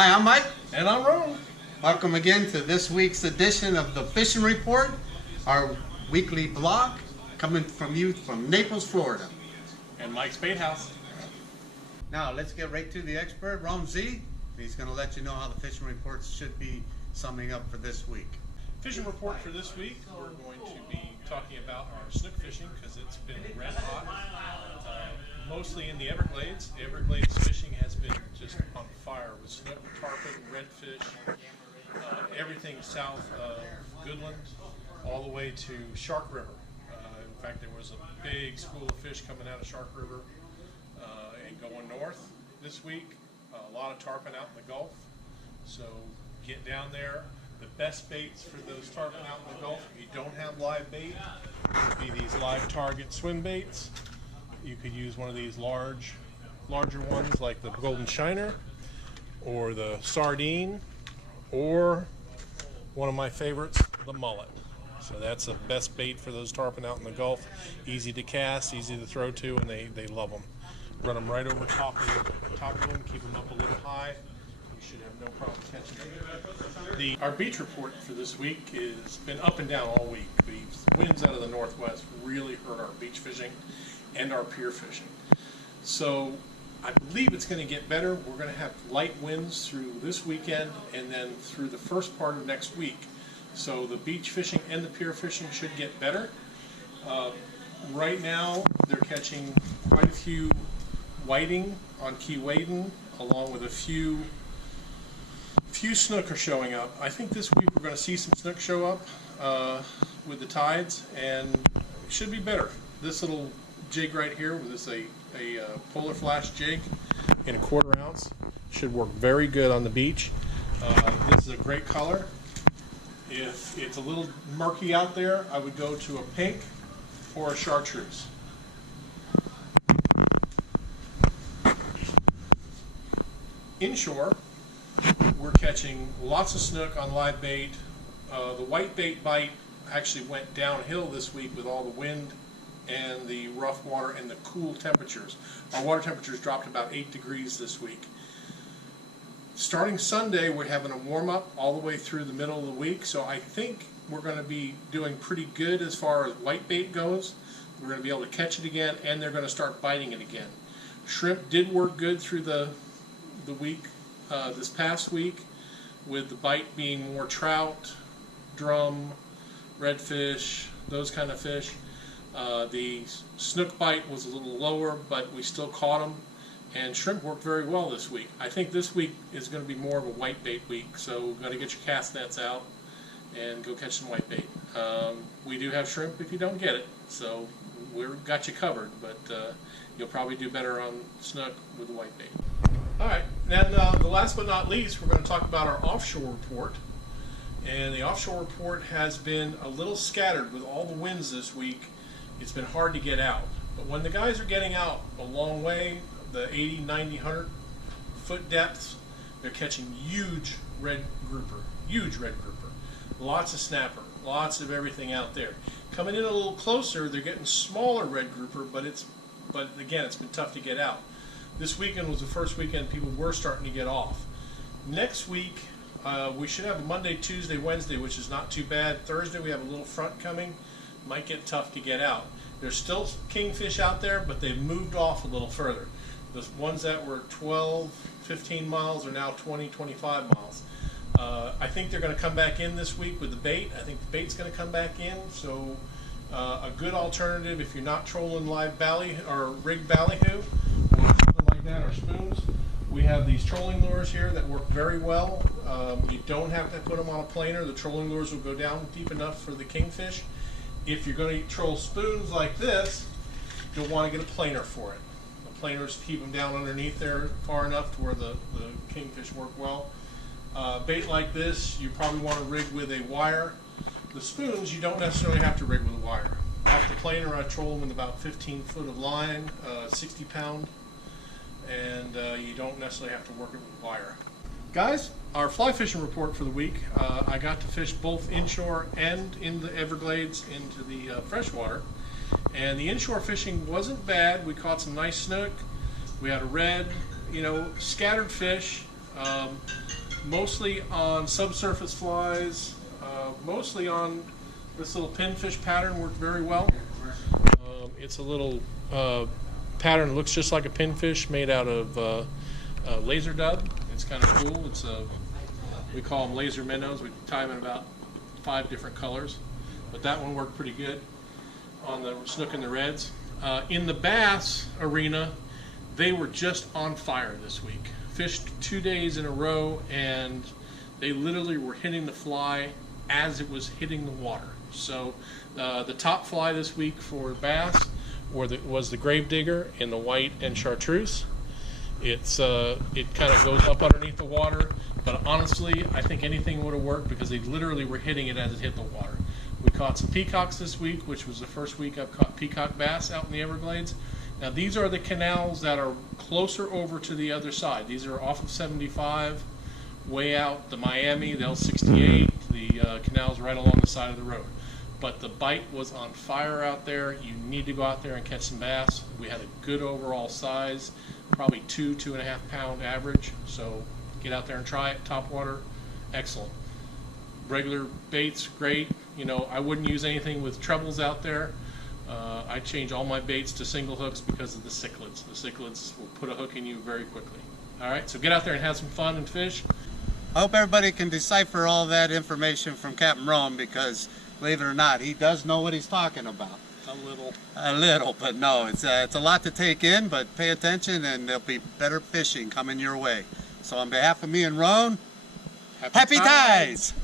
Hi, I'm Mike. And I'm Ron. Welcome again to this week's edition of the Fishing Report, our weekly blog coming from you from Naples, Florida. And Mike's Bait House. Now let's get right to the expert, Ron Z. He's going to let you know how the fishing reports should be summing up for this week. Fishing report for this week, we're going to be talking about our snook fishing because it's been red hot, mostly in the Everglades. The Everglades fishing has been just on fire with snook, tarpon, redfish, everything south of Goodland, all the way to Shark River. In fact, there was a big school of fish coming out of Shark River and going north this week. A lot of tarpon out in the Gulf, so get down there. The best baits for those tarpon out in the Gulf, if you don't have live bait, would be these live target swim baits. You could use one of these larger ones like the Golden Shiner or the Sardine, or one of my favorites, the Mullet. So that's the best bait for those tarpon out in the Gulf. Easy to cast, easy to throw to, and they love them. Run them right over top of them, keep them up a little high. You should have no problem catching them. Our beach report for this week has been up and down all week. The winds out of the northwest really hurt our beach fishing and our pier fishing. So I believe it's going to get better. We're going to have light winds through this weekend and then through the first part of next week. So the beach fishing and the pier fishing should get better. Right now they're catching quite a few whiting on Keewaydin, along with a few snook are showing up. I think this week we're going to see some snook show up with the tides, and it should be better. This little jig right here with this a polar flash jig in a 1/4 ounce should work very good on the beach. This is a great color. If it's a little murky out there, I would go to a pink or a chartreuse. Inshore, we're catching lots of snook on live bait. The white bait bite actually went downhill this week with all the wind and the rough water and the cool temperatures. Our water temperatures dropped about 8 degrees this week. Starting Sunday, we're having a warm-up all the way through the middle of the week, so I think we're going to be doing pretty good as far as white bait goes. We're going to be able to catch it again, and they're going to start biting it again. Shrimp did work good through the week, this past week, with the bite being more trout, drum, redfish, those kind of fish. The snook bite was a little lower, but we still caught them, and shrimp worked very well this week. I think this week is going to be more of a white bait week, so we've got to get your cast nets out and go catch some white bait. We do have shrimp if you don't get it, so we've got you covered, but you'll probably do better on snook with the white bait. Alright, then the last but not least, we're going to talk about our offshore report. And the offshore report has been a little scattered with all the winds this week. It's been hard to get out. But when the guys are getting out a long way, the 80, 90, 100 foot depths, they're catching huge red grouper. Lots of snapper, lots of everything out there. Coming in a little closer, they're getting smaller red grouper, but again, it's been tough to get out. This weekend was the first weekend people were starting to get off. Next week, we should have a Monday, Tuesday, Wednesday, which is not too bad. Thursday, we have a little front coming. Might get tough to get out. There's still kingfish out there, but they've moved off a little further. The ones that were 12, 15 miles are now 20, 25 miles. I think they're going to come back in this week with the bait. I think the bait's going to come back in, so a good alternative if you're not trolling live rig ballyhoo or something like that, or spoons. We have these trolling lures here that work very well. You don't have to put them on a planer. The trolling lures will go down deep enough for the kingfish. If you're going to troll spoons like this, you'll want to get a planer for it. The planers keep them down underneath there far enough to where the kingfish work well. Bait like this, you probably want to rig with a wire. The spoons, you don't necessarily have to rig with a wire. Off the planer, I troll them with about 15 foot of line, 60 pound, and you don't necessarily have to work it with wire. Guys, our fly fishing report for the week, I got to fish both inshore and in the Everglades into the freshwater. And the inshore fishing wasn't bad. We caught some nice snook. We had a red, scattered fish. mostly on subsurface flies, mostly on this little pinfish pattern. Worked very well. It's a little pattern, looks just like a pinfish, made out of laser dub. It's kind of cool. It's we call them laser minnows. We tie them in about 5 different colors, but that one worked pretty good on the snook and the reds. In the bass arena, they were just on fire this week. Fished 2 days in a row, and they literally were hitting the fly as it was hitting the water. So the top fly this week for bass was the Gravedigger in the white and chartreuse. It kind of goes up underneath the water, but honestly, I think anything would have worked because they literally were hitting it as it hit the water. We caught some peacocks this week, which was the first week I've caught peacock bass out in the Everglades. Now these are the canals that are closer over to the other side. These are off of 75, way out the Miami, the L68, the canals right along the side of the road. But the bite was on fire out there. You need to go out there and catch some bass. We had a good overall size, probably 2.5 pound average. So get out there and try it. Top water, excellent. Regular baits, great. You know, I wouldn't use anything with trebles out there. I change all my baits to single hooks because of the cichlids. The cichlids will put a hook in you very quickly. All right, so get out there and have some fun and fish. I hope everybody can decipher all that information from Captain Rome, because believe it or not, he does know what he's talking about. A little, but no, it's a lot to take in, but pay attention and there'll be better fishing coming your way. So on behalf of me and Ron, happy tides!